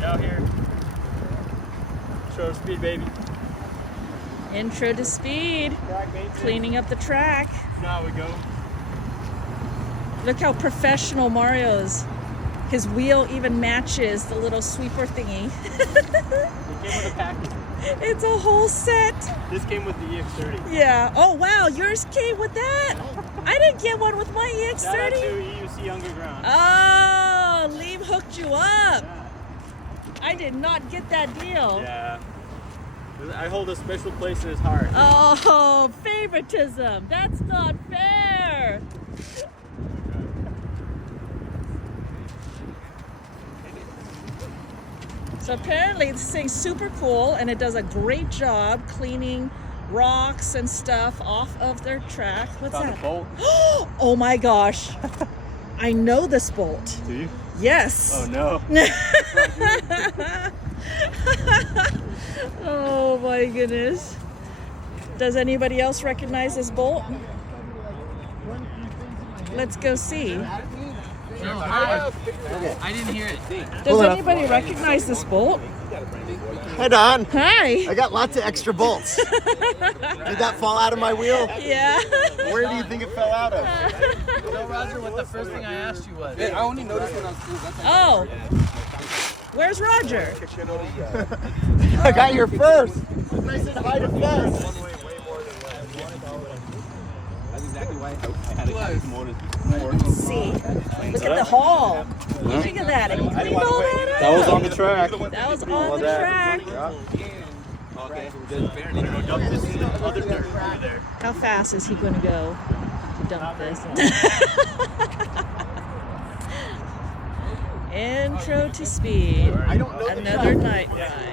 Get out here. Show speed, baby. Intro to speed. Cleaning up the track. Now we go. Look how professional Mario is. His wheel even matches the little sweeper thingy. It came with a package. It's a whole set. This came with the EX30. Yeah. Oh, wow. Yours came with that. I didn't get one with my Shout out to EX30. EUC Underground. Oh, Liam hooked you up. Yeah. I did not get that deal. Yeah. I hold a special place in his heart. Oh, favoritism. That's not fair. So apparently this thing's super cool and it does a great job cleaning rocks and stuff off of their track. What's Found that? a bolt. Oh my gosh. I know this bolt. Do you? Yes. Oh no. Oh my goodness. Does anybody else recognize this bolt? Let's go see. I didn't hear it. Does anybody recognize this bolt? Hey Don, Hi. I got lots of extra bolts. Did that fall out of my wheel? Yeah. Where do you think it fell out of? Tell Roger what the first thing I asked you was. I only noticed when I was Oh. Where's Roger? I got here first. And I said hi to Fez. That's exactly why I had it. Let's see. Look at the hall. Look at that. And you cleaned all that up. That was on the track. That was on the track. Okay. This is the other dirt over there. How fast is he going to go to dump this? Intro to speed. Another night ride.